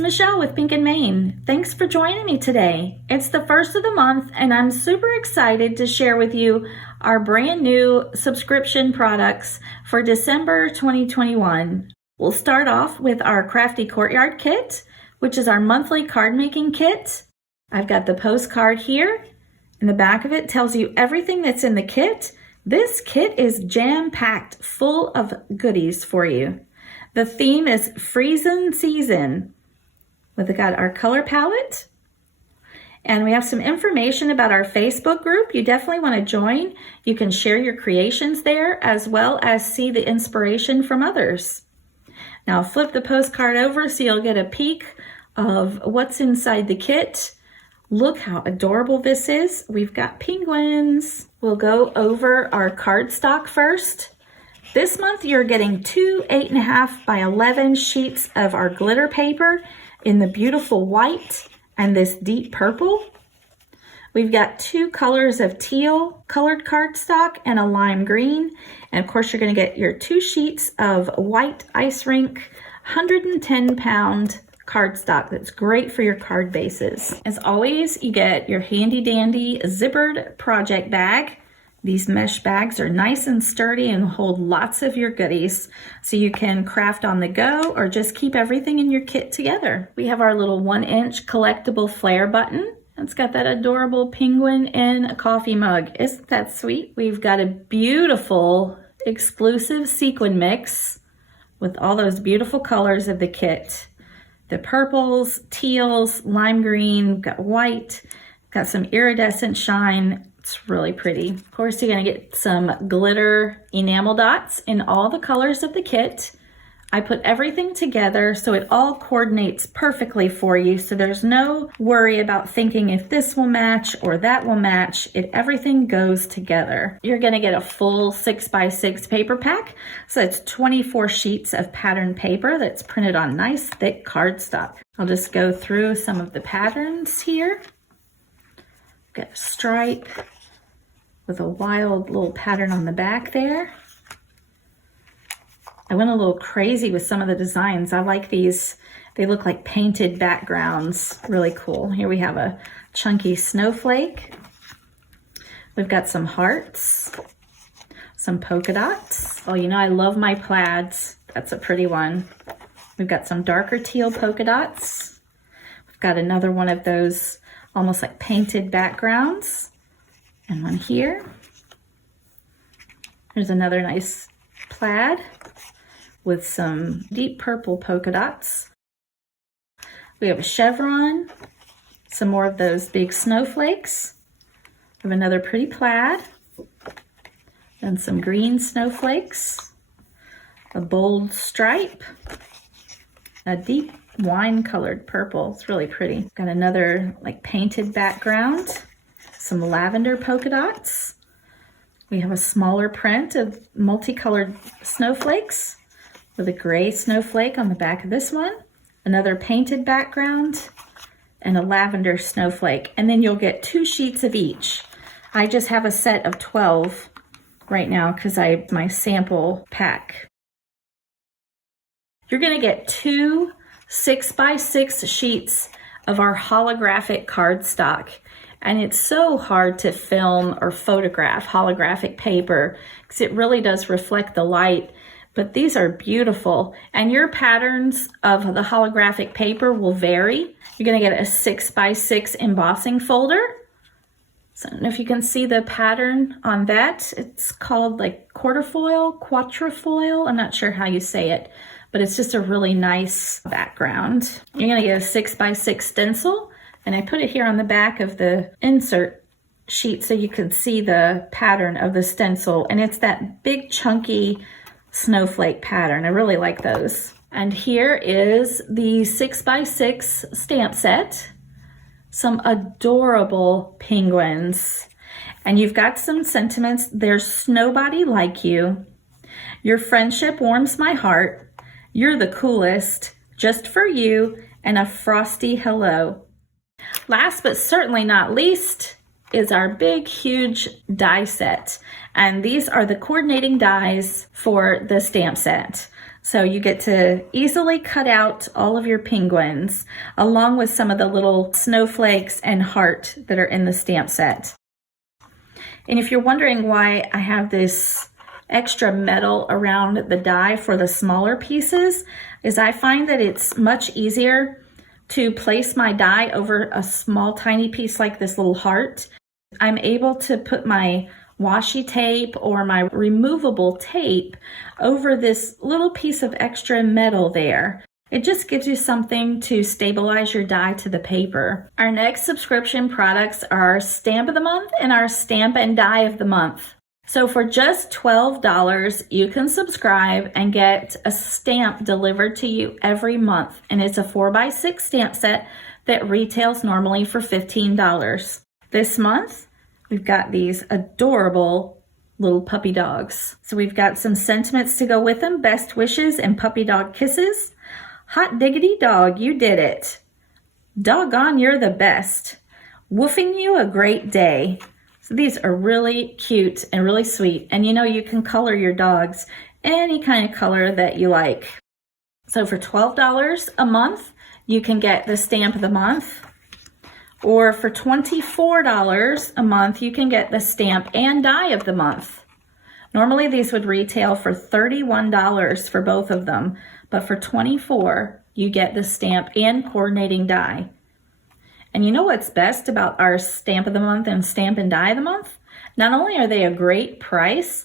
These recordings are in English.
Michelle with Pink and Maine. Thanks for joining me today. It's the first of the month and I'm super excited to share with you our brand new subscription products for December 2021. We'll start off with our Crafty Courtyard Kit, which is our monthly card making kit. I've got the postcard here, and the back of it tells you everything that's in the kit. This kit is jam-packed full of goodies for you. The theme is Freezin' Season. We've got our color palette, and we have some information about our Facebook group. You definitely want to join. You can share your creations there as well as see the inspiration from others. Now I'll flip the postcard over so you'll get a peek of what's inside the kit. Look how adorable this is. We've got penguins. We'll go over our cardstock first. This month you're getting two 8.5 by 11 sheets of our glitter paper in the beautiful white and this deep purple. We've got two colors of teal colored cardstock and a lime green. And of course you're going to get your 2 sheets of white ice rink 110-pound cardstock that's great for your card bases. As always, you get your handy dandy zippered project bag. These mesh bags are nice and sturdy and hold lots of your goodies, so you can craft on the go or just keep everything in your kit together. We have our little 1-inch collectible flare button. It's got that adorable penguin in a coffee mug. Isn't that sweet? We've got a beautiful exclusive sequin mix with all those beautiful colors of the kit. The purples, teals, lime green, got white, got some iridescent shine. It's really pretty. Of course, you're gonna get some glitter enamel dots in all the colors of the kit. I put everything together so it all coordinates perfectly for you, so there's no worry about thinking if this will match or that will match. Everything goes together. You're gonna get a full 6x6 paper pack, so it's 24 sheets of patterned paper that's printed on nice thick cardstock. I'll just go through some of the patterns here. Got a stripe with a wild little pattern on the back there. I went a little crazy with some of the designs. I like these. They look like painted backgrounds. Really cool. Here we have a chunky snowflake. We've got some hearts, some polka dots. Oh, you know I love my plaids. That's a pretty one. We've got some darker teal polka dots. We've got another one of those almost like painted backgrounds, and one here. There's another nice plaid with some deep purple polka dots. We have a chevron, some more of those big snowflakes. We have another pretty plaid, and some green snowflakes, a bold stripe, a deep wine colored purple. It's really pretty. Got another like painted background, some lavender polka dots. We have a smaller print of multicolored snowflakes with a gray snowflake on the back of this one, another painted background, and a lavender snowflake. And then you'll get 2 sheets of each. I just have a set of 12 right now because my sample pack. You're gonna get 2 6x6 sheets of our holographic cardstock. And it's so hard to film or photograph holographic paper because it really does reflect the light. But these are beautiful. And your patterns of the holographic paper will vary. You're gonna get a 6x6 embossing folder. So I don't know if you can see the pattern on that. It's called like quatrefoil. I'm not sure how you say it, but it's just a really nice background. You're gonna get a 6x6 stencil, and I put it here on the back of the insert sheet so you can see the pattern of the stencil, and it's that big chunky snowflake pattern. I really like those. And here is the 6x6 stamp set. Some adorable penguins. And you've got some sentiments. There's nobody like you. Your friendship warms my heart. You're the coolest. Just for you. And a frosty hello. Last but certainly not least, is our big, huge die set. And these are the coordinating dies for the stamp set. So you get to easily cut out all of your penguins, along with some of the little snowflakes and heart that are in the stamp set. And if you're wondering why I have this extra metal around the die for the smaller pieces, is I find that it's much easier to place my die over a small tiny piece like this little heart. I'm able to put my washi tape or my removable tape over this little piece of extra metal there. It just gives you something to stabilize your die to the paper. Our next subscription products are our Stamp of the Month and our Stamp and Die of the Month. So for just $12, you can subscribe and get a stamp delivered to you every month. And it's a 4x6 stamp set that retails normally for $15. This month, we've got these adorable little puppy dogs. So we've got some sentiments to go with them. Best wishes and puppy dog kisses. Hot diggity dog, you did it. Doggone, you're the best. Woofing you a great day. So these are really cute and really sweet. And you know, you can color your dogs any kind of color that you like. So for $12 a month, you can get the Stamp of the Month. Or for $24 a month, you can get the Stamp and Die of the Month. Normally these would retail for $31 for both of them, but for $24, you get the Stamp and Coordinating Die. And you know what's best about our Stamp of the Month and Stamp and Die of the Month? Not only are they a great price,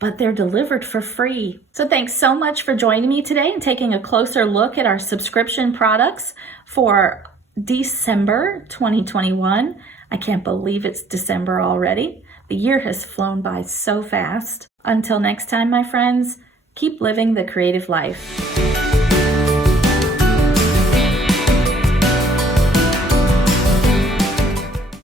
but they're delivered for free. So thanks so much for joining me today and taking a closer look at our subscription products for December 2021. I can't believe it's December already. The year has flown by so fast. Until next time, my friends, keep living the creative life.